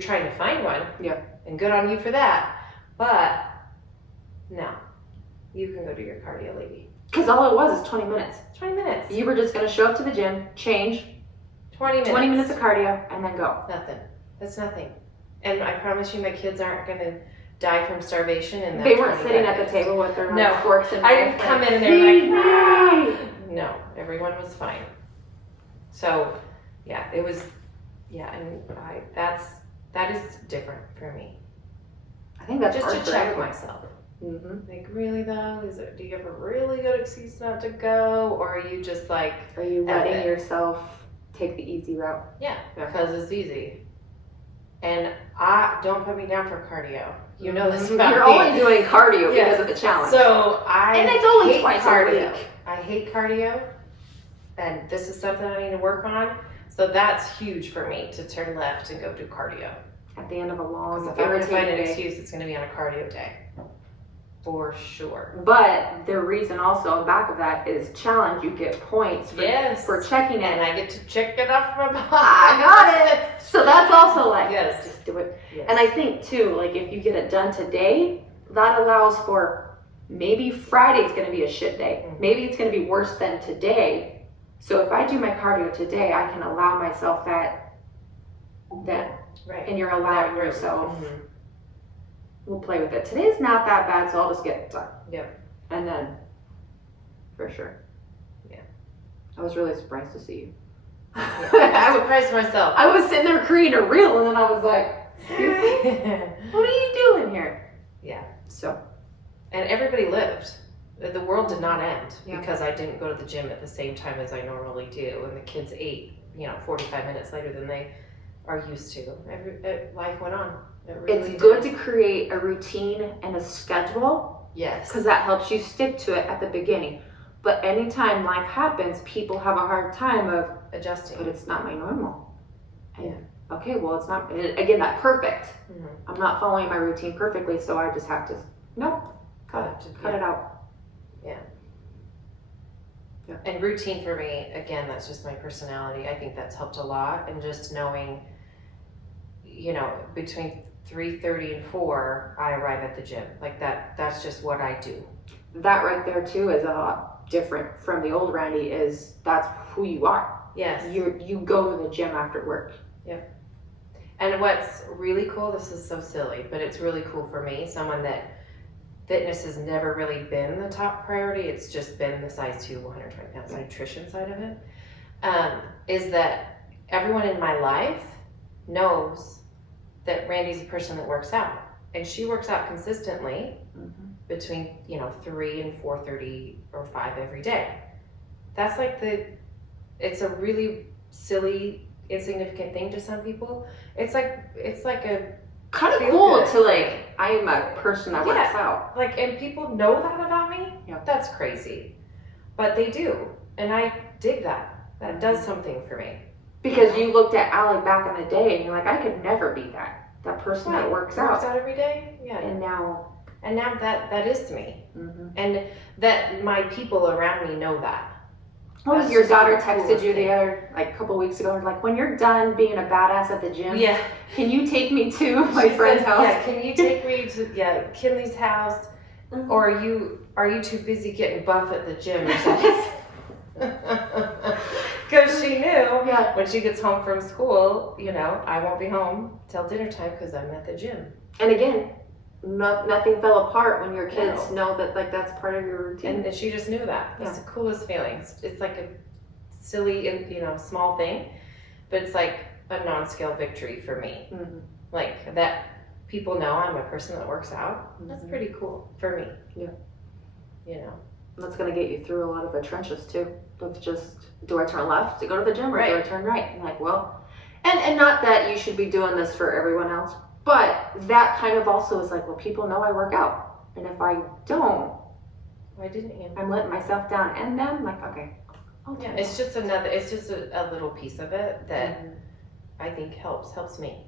trying to find one. Yeah. And good on you for that. But no, you can go do your cardio, lady. Because all it was is 20 minutes. 20 minutes. You were just going to show up to the gym, change, 20 minutes. 20 minutes of cardio, and then go. Nothing. That's nothing. And I promise you my kids aren't going to die from starvation. And they weren't sitting at the table with their forks and I didn't come in and they're like, no, everyone was fine. So, yeah, it was, and that is different for me. I think that's just hard to for check everyone. myself. Like, really though, do you have a really good excuse not to go, or are you just like, are you letting yourself take the easy route? Yeah, because it's easy. And don't put me down for cardio. You know this about You're me. only doing cardio because of the challenge. So and it's only hate twice cardio. a week. I hate cardio, and this is something I need to work on. So that's huge for me to turn left and go do cardio. At the end of a long, Because if I'm going to find an day. excuse, it's going to be on a cardio day. For sure. But the reason also back of that is challenge. You get points for checking it. And I get to check it off my box. I got it. So that's also like, yes. Just do it. Yes. And I think too, like if you get it done today, that allows for maybe Friday's going to be a shit day. Maybe it's going to be worse than today. So if I do my cardio today, I can allow myself that then. Right. And you're allowing yourself, Mm-hmm. we'll play with it. Today's not that bad, so I'll just get it done. Yep. And then, for sure. Yeah. I was really surprised to see you. Yeah. I was surprised myself. I was sitting there creating a reel, and then I was like, excuse me? What are you doing here? Yeah. So. And everybody lived. The world did not end Yeah. because I didn't go to the gym at the same time as I normally do, and the kids ate, 45 minutes later than they are used to. Life went on. It really It's did. good to create a routine and a schedule Yes. because that helps you stick to it at the beginning. But anytime life happens, people have a hard time of Adjusting. but it's not my normal. And, Yeah. okay, well, it's not, and again, that perfect. Mm-hmm. I'm not following my routine perfectly, so I just have to, cut it out. And routine for me, again, that's just my personality. I think that's helped a lot. And just knowing, between 3:30 and 4, I arrive at the gym. Like that's just what I do. That right there, too, is a lot different from the old Randy, is that's who you are. Yes. You go to the gym after work. And what's really cool, this is so silly, but it's really cool for me, someone that fitness has never really been the top priority, it's just been the size 2, 120 pounds nutrition side of it, is that everyone in my life knows that Randy's a person that works out. And she works out consistently between, 3 and 4:30 or 5 every day. That's like it's a really silly, insignificant thing to some people. It's like a Kind of feel cool good. to like, I am a person that works out. and people know that about me. Yeah. That's crazy, but they do, and I dig that. That does something for me. Because you looked at Allie back in the day and you're like, I could never be that person that works out. every day. Yeah, And now, that is me, and that my people around me know that. what was That's your just daughter the texted coolest you thing. the other, couple weeks ago, like, when you're done being a badass at the gym, Yeah, can you take me to my She friend's said, house? Yeah, can you take me to Kinley's house, or are you too busy getting buff at the gym or something? Because she knew when she gets home from school, I won't be home till dinner time because I'm at the gym. And again, nothing fell apart when your kids know that that's part of your routine. And she just knew that. That's the coolest feeling. It's like a silly and small thing, but it's like a non-scale victory for me. Like that people know I'm a person that works out. That's pretty cool for me. Yeah. That's going to get you through a lot of the trenches too. Of just, do I turn left to go to the gym or do I turn right? And like, well, and not that you should be doing this for everyone else, but that kind of also is like, well, people know I work out. And if I don't, Why didn't you? I'm letting myself down and them, like, okay. Yeah, it's just a little piece of it that I think helps me.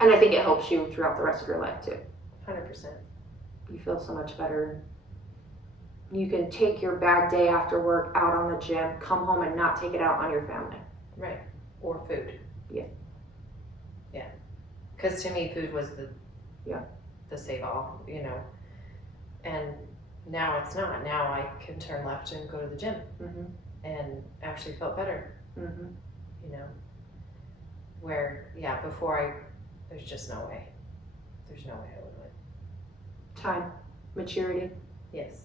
And I think it helps you throughout the rest of your life too. 100%. You feel so much better. You can take your bad day after work out on the gym, come home and not take it out on your family. Right. Or food. Yeah. Yeah. Because to me, food was the save all, And now it's not. Now I can turn left and go to the gym and actually felt better, Where, before there's just no way. There's no way I would win. Time, maturity, Yes.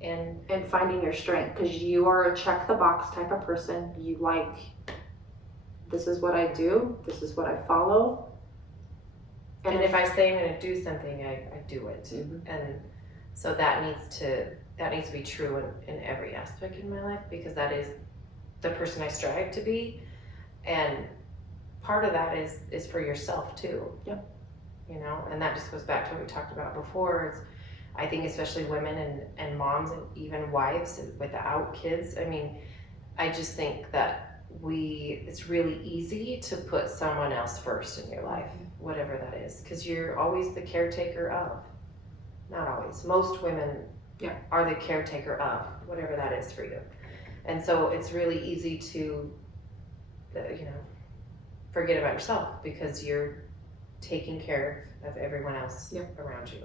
And finding your strength, because you are a check the box type of person. You this is what I do, this is what I follow. And if I say I'm going to do something, I do it. And so that needs to be true in every aspect in my life, because that is the person I strive to be. And part of that is for yourself too. Yep. And that just goes back to what we talked about before. I think especially women and moms and even wives without kids. I mean, I just think that it's really easy to put someone else first in your life, whatever that is, because you're always the caretaker of. Not always. Most women are the caretaker of whatever that is for you. And so it's really easy to, forget about yourself because you're taking care of everyone else around you.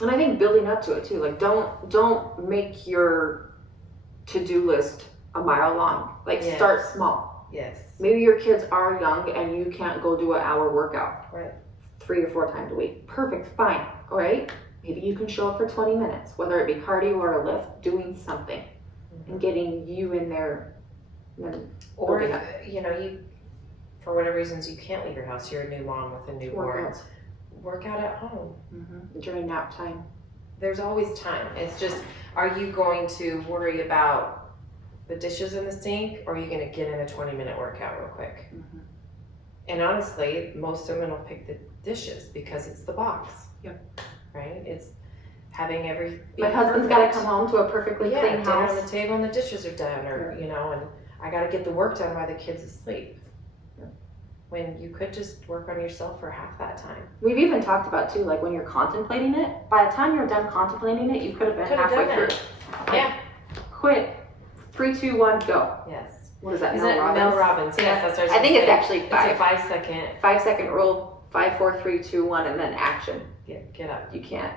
And I think building up to it too, like don't make your to-do list a mile long. Start small. Yes. Maybe your kids are young and you can't go do an hour workout. Right. 3 or 4 times a week. Perfect, fine, all right? Maybe you can show up for 20 minutes, whether it be cardio or a lift, doing something and getting you in there. Or if, you, for whatever reasons, you can't leave your house. You're a new mom with a newborn. Work out at home. During nap time. There's always time. It's just, are you going to worry about the dishes in the sink, or are you going to get in a 20-minute workout real quick? And honestly, most women will pick the dishes because it's the box. Yep. Right? It's having every. My husband's got to come home to a perfectly clean dinner house. on the table and the dishes are done, or and I got to get the work done while the kid's asleep. When you could just work on yourself for half that time. We've even talked about too, like when you're contemplating it, by the time you're done contemplating it, you could have been halfway through. Yeah. Quit. 3, 2, 1, go. Yes. What is that? Is it Mel Robbins? Yes, that's what I think it's actually 5. It's a 5-second. 5-second rule. 5, 4, 3, 2, 1, and then action. Get up. You can't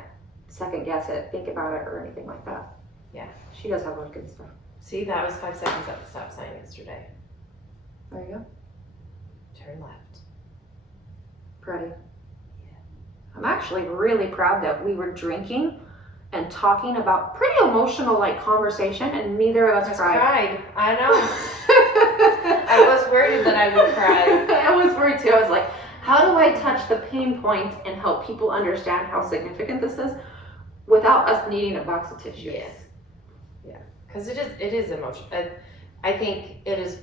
second guess it, think about it, or anything like that. Yeah. She does have a lot of good stuff. See, that was 5 seconds at the stop sign yesterday. There you go. Turn left. Pretty. Yeah. I'm actually really proud that we were drinking and talking about pretty emotional like conversation, and neither of us cried. I know. I was worried that I would cry. I was worried too. I was like, how do I touch the pain points and help people understand how significant this is without us needing a box of tissues? Yes. Yeah. Because it is emotional. I think it is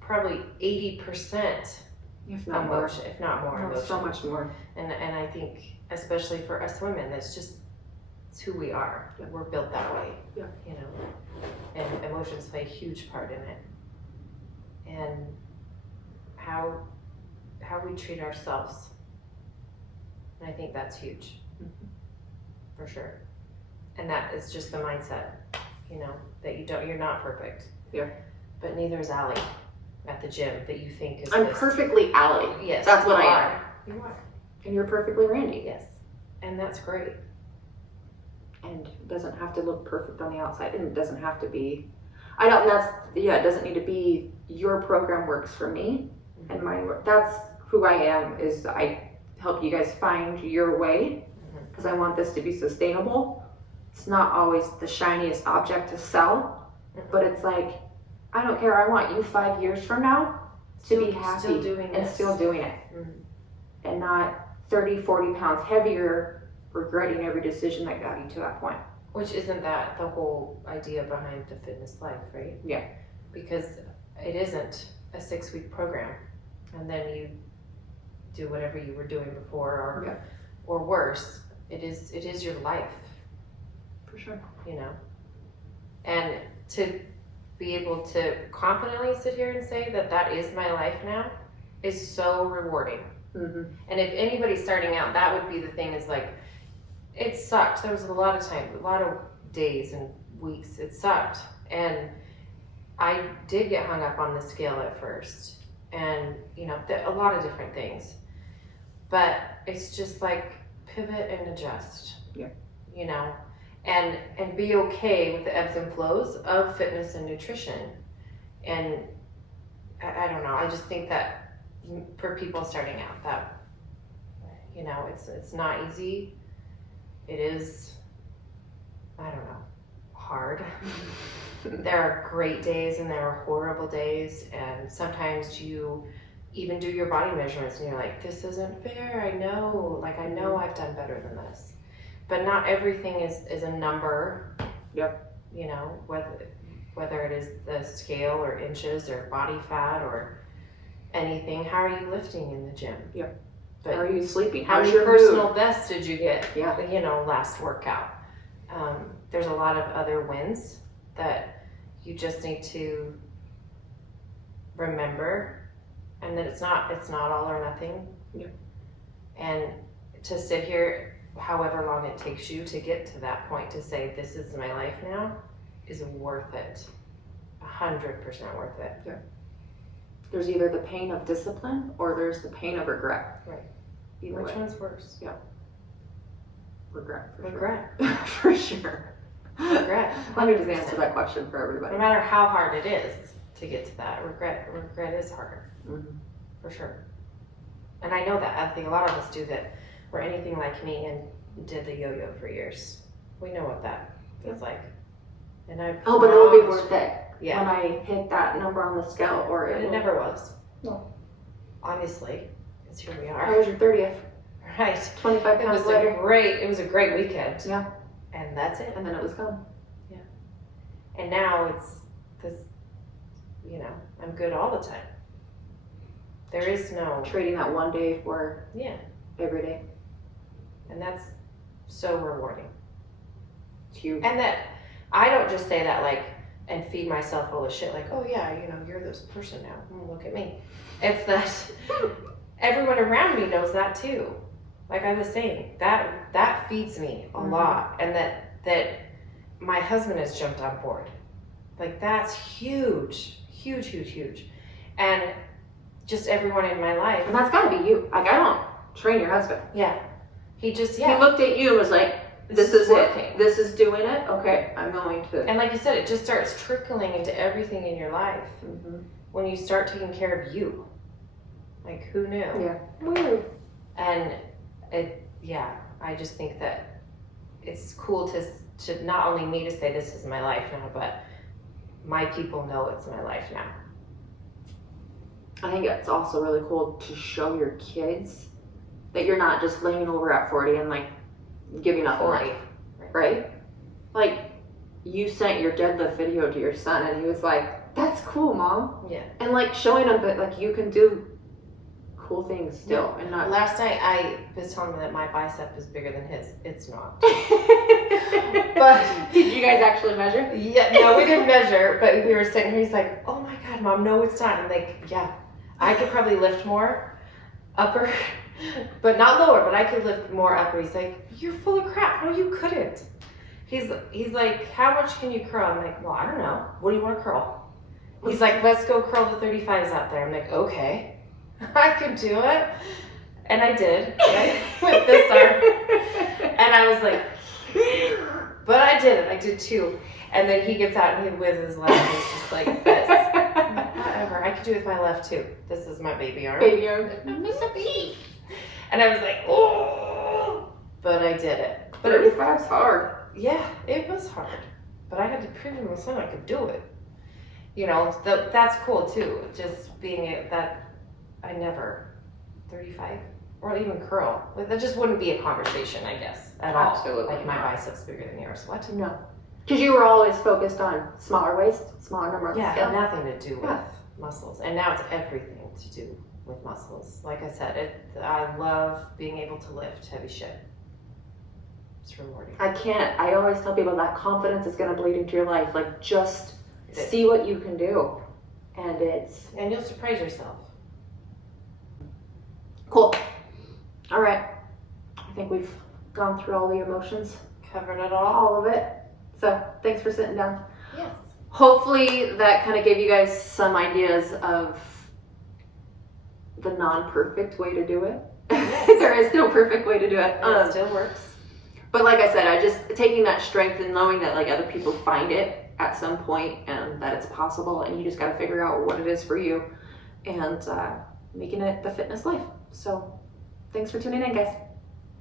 probably 80%. If not emotion, if not more, emotion. So much more. And I think, especially for us women, that's just it's who we are. Yeah. We're built that way. Yeah. And emotions play a huge part in it. And how we treat ourselves. And I think that's huge. For sure. And that is just the mindset, that you're not perfect. Yeah. But neither is Allie at the gym that you think is. I'm perfectly Allie. Yes. That's what I am. You are. And you're perfectly Randy. Yes. And that's great. And it doesn't have to look perfect on the outside. And it doesn't have to be, it doesn't need to be your program works for me and mine work. That's who I am, is I help you guys find your way because I want this to be sustainable. It's not always the shiniest object to sell, but it's like, I don't care. I want you 5 years from now to be happy still doing it and not 30, 40 pounds heavier, regretting every decision that got you to that point. Which isn't that the whole idea behind the fitness life, right? Yeah. Because it isn't a 6-week program and then you do whatever you were doing before or worse. It is your life. For sure. And to be able to confidently sit here and say that is my life now is so rewarding. And if anybody's starting out, that would be the thing, is like, it sucked. There was a lot of time, a lot of days and weeks it sucked. And I did get hung up on the scale at first and, a lot of different things. But it's just like pivot and adjust. Yeah. And be okay with the ebbs and flows of fitness and nutrition. And I don't know, I just think that for people starting out, that it's not easy. It is, I don't know, hard. There are great days and there are horrible days, and sometimes you even do your body measurements and you're like, this isn't fair. I know I've done better than this. But not everything is a number. Yep. Whether it is the scale or inches or body fat or anything. How are you lifting in the gym? Yep. But how are you sleeping? How many personal bests did you get? Yeah. Last workout. There's a lot of other wins that you just need to remember, and that it's not all or nothing. Yeah. And to sit here, however long it takes you to get to that point to say, this is my life now, is worth it. 100% worth it. Yeah. There's either the pain of discipline or there's the pain of regret. Right. Either Which way. one's worse? Yeah. Regret. Regret. For sure. Regret. Let me just answer that question for everybody. No matter how hard it is to get to that. Regret is harder, Mhm. for sure. And I know that. I think a lot of us do that. We're anything like me and did the yo-yo for years. We know what that feels like. And I Oh, but it will be worth it Yeah. when I hit that number on the scale, or But it it will. never was. No. Obviously, because here we How are. was your 30th? Right. 25 It pounds was later. it was a great weekend. Yeah. And that's it. And then it was gone. And now it's this, I'm good all the time. There is no, Trading that one day for yeah. every day. And that's so rewarding. It's huge. And that I don't just say that like and feed myself full of shit like, oh yeah, you're this person now. Look at me. It's that everyone around me knows that too. Like I was saying, that feeds me a lot, and that my husband has jumped on board. Like that's huge, huge, huge, huge, and just everyone in my life. And that's gotta be you. Like, I don't train your husband. Yeah, he just He looked at you and was like, this is working. it. This is doing it. Okay, I'm going to. And like you said, it just starts trickling into everything in your life Mhm. when you start taking care of you. Like who knew? Yeah. Weird. And I just think that it's cool to not only me to say this is my life now, but my people know it's my life now. I think it's also really cool to show your kids that you're not just laying over at 40 and like giving up on life, right? Like you sent your deadlift video to your son and he was like, that's cool, Mom. Yeah. And like showing him that like you can do cool things still and not. Last night I was telling him that my bicep is bigger than his. It's not. But did you guys actually measure? Yeah, no, we didn't measure, but we were sitting here. He's like, "Oh my God, Mom, no, it's not." I'm like, "Yeah, I could probably lift more upper, but not lower. But I could lift more upper." He's like, "You're full of crap. No, you couldn't." He's like, "How much can you curl?" I'm like, "Well, I don't know. What do you want to curl?" He's like, "Let's go curl the 35s out there." I'm like, "Okay, I can do it," and I did, right? With this arm, and I was like. But I did it. I did too. And then he gets out and he with his left and he's just like this. Whatever. I could do it with my left too. This is my baby arm. Baby arm. And I was like, oh. But I did it. But 35's hard. yeah, it was hard. But I had to prove to my son I could do it. That's cool too. Just being that I never 35 or even curl. Like, that just wouldn't be a conversation, I guess, at all. Absolutely Like my not. biceps bigger than yours. What? No. Because you were always focused on smaller waist, smaller number of Yeah, scale. and nothing to do with Yeah. muscles. And now it's everything to do with muscles. Like I said, I love being able to lift heavy shit. It's rewarding. I always tell people that confidence is going to bleed into your life. Like, just It is. see what you can do. And And you'll surprise yourself. cool. All right. I think we've gone through all the emotions, Covered it all? all of it. So thanks for sitting down. Yes. Hopefully that kind of gave you guys some ideas of the non-perfect way to do it. There is no perfect way to do it. It still works. But like I said, I just taking that strength and knowing that like other people find it at some point and that it's possible, and you just got to figure out what it is for you and making it the fitness life. So thanks for tuning in, guys.